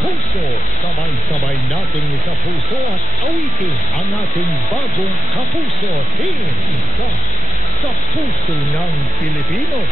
Kapuso. Sabay-sabay nating ikapuso at awitin ang ating bagong Kapuso Team. Sa puso ng Pilipino.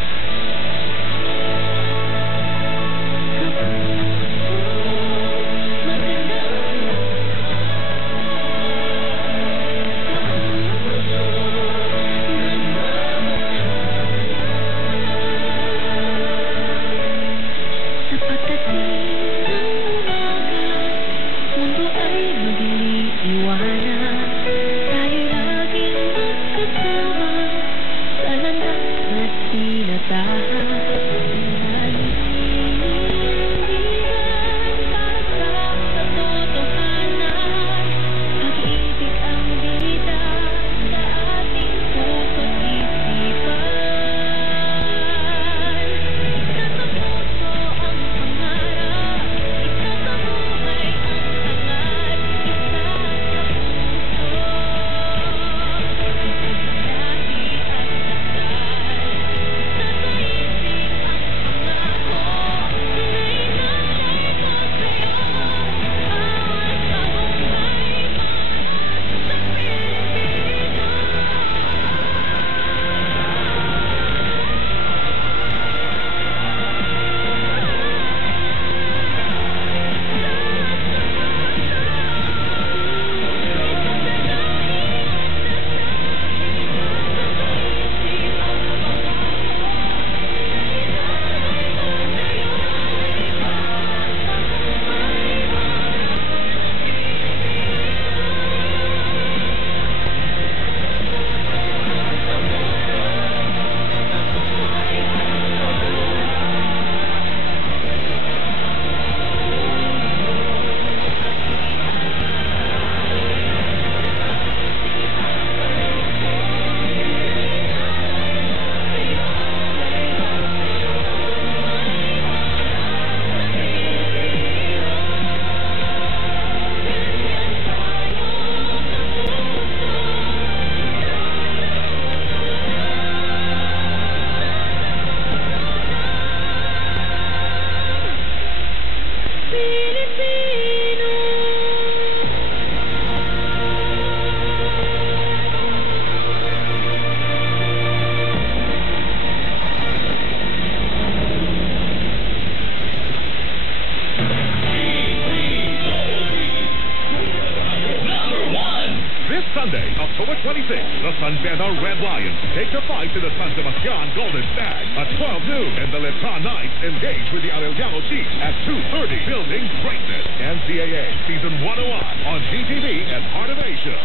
Sunday, October 26th, the San Pedro Red Lions take the fight to the San Sebastian Golden Stag at 12 noon, and the Letran Knights engage with the Arellano Chiefs at 2:30. Building Greatness, NCAA Season 101 on GTV and Heart of Asia.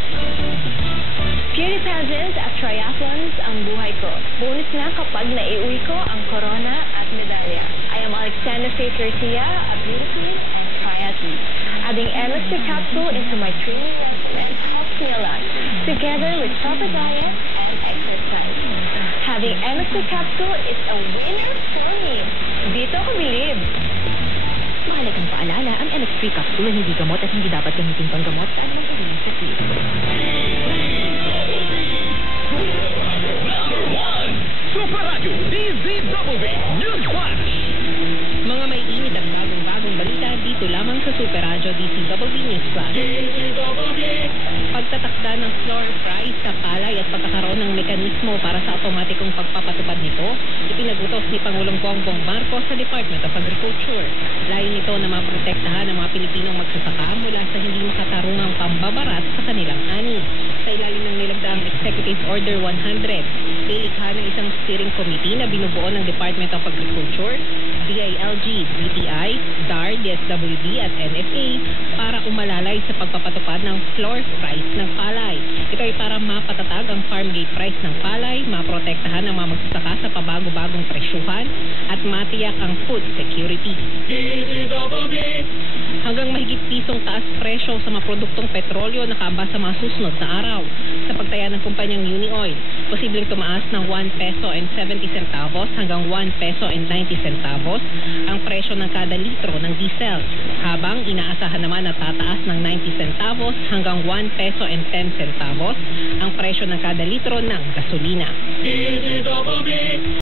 Beauty pageants at triathlons ang buhay ko. Bonus na kapag naiuwi ko ang corona at medalya. I am Alexander Faith Garcia, a beauty queen and triathlete. Adding MSC capsule into my training regimen helps me a lot, together with proper diet and exercise. Having MSC capsule is a winner for me. Dito ko bilib. Mahalagang paalala, ang MX3 capsule hindi gamot at hindi dapat gamitin panggamot sa anumang uri sa sakit. Super Radio DZBB News Flash. Mga may init at bagong balita dito lamang sa Super Radio DZBB News Flash. Pagtatakda ng floor price sa palay at pagkakaroon ng mekanismo para sa otomatikong pagpapatupad nito, ipinagutos ni Pangulong Bongbong Marcos sa Department of Agriculture. Layo nito na maprotektahan ang mga Pilipinong magsasaka mula sa hindi makatarungang pambabarat sa kanilang ani. Sa ilalim ng nilagdaang Executive Order 100, nilikha ng isang steering committee na binubuo ng Department of Agriculture, DILG, BTI, DAR, DSWD at NFA para umalalay sa pagpapatupad ng floor price ng palay. Ito ay para mapatatag ang farm gate price ng palay, maprotektahan ang mga magsasaka sa pabago-bagong presyuhan at matiyak ang food security. Hanggang mahigit pisong taas presyo sa mga produktong petrolyo nakamba sa mga susunod na araw. Sa pagtaya ng kumpanyang Unioil, posibleng tumaas ng 1 peso and 70 centavos hanggang 1 peso and 90 centavos ang presyo ng kada litro ng diesel, habang inaasahan naman na tataas ng 90 centavos hanggang 1 peso and 10 centavos ang presyo ng kada litro ng gasolina.